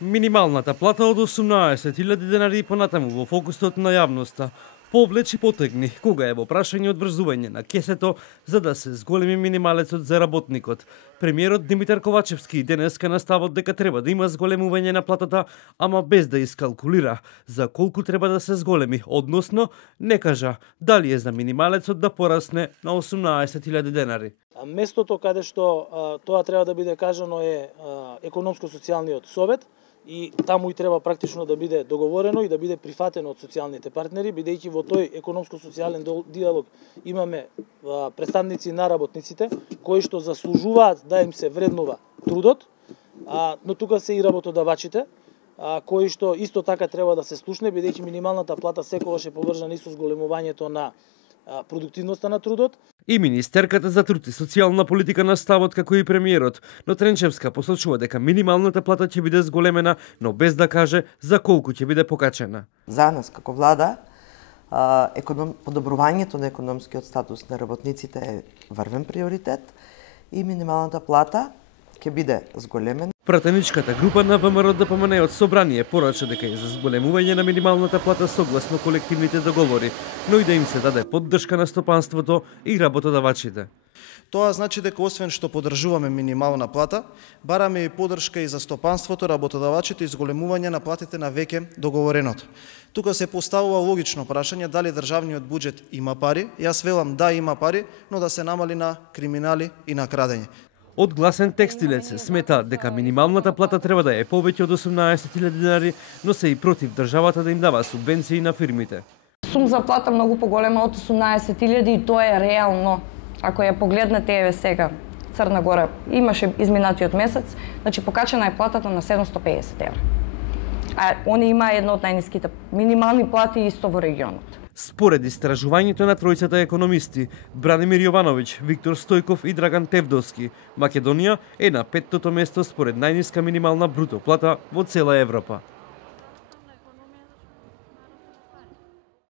Минималната плата од 18.000 денари понатаму во фокусот на јавноста. Повлечи потегни кога е во прашање одврзување на кесето за да се зголеми минималецот за работникот. Премиерот Димитар Ковачевски денеска на ставот дека треба да има зголемување на платата, ама без да искалкулира за колку треба да се зголеми, односно не кажа дали е за минималецот да порасне на 18.000 денари. Местото каде што тоа треба да биде кажано е економско-социјалниот совет, и таму и треба практично да биде договорено и да биде прифатено од социјалните партнери, бидејќи во тој економско-социјален диалог имаме представници на работниците кои што заслужуваат да им се вреднува трудот, но тука се и работодавачите кои што исто така треба да се слушне, бидејќи минималната плата секогаш е поврзана и со зголемувањето на продуктивноста на трудот. И министерката за труд и социјална политика на ставот како и премиерот, но Тренчевска посочува дека минималната плата ќе биде зголемена, но без да каже за колку ќе биде покачена. За нас како влада, подобрувањето на економскиот статус на работниците е врвен приоритет и минималната плата ќе биде зголемена. Пратеничката група на ВМРО ДПМНЕ од собрание порача дека е за зголемување на минималната плата согласно колективните договори, но и да им се даде поддршка на стопанството и работодавачите. Тоа значи дека освен што поддржуваме минимална плата, бараме и поддршка и за стопанството, работодавачите и зголемување на платите на веќе договореното. Тука се поставува логично прашање дали државниот буџет има пари. Јас велам да има пари, но да се намали на криминали и на крадење. Одгласен текстилец смета дека минималната плата треба да е повеќе од 18.000 денари, но се и против државата да им дава субвенции на фирмите. Сум за плата многу поголема од 18.000 и тоа е реално. Ако ја погледнете еве сега, Црна Гора имаше изминатиот месец, значи покачена е платата на 750 евра. А они има една од најниските минимални плати исто во регионот. Според истражувањето на тројцата економисти Бранимир Јовановиќ, Виктор Стојков и Драган Тевдовски, Македонија е на 5-тото место според најниска минимална бруто плата во цела Европа.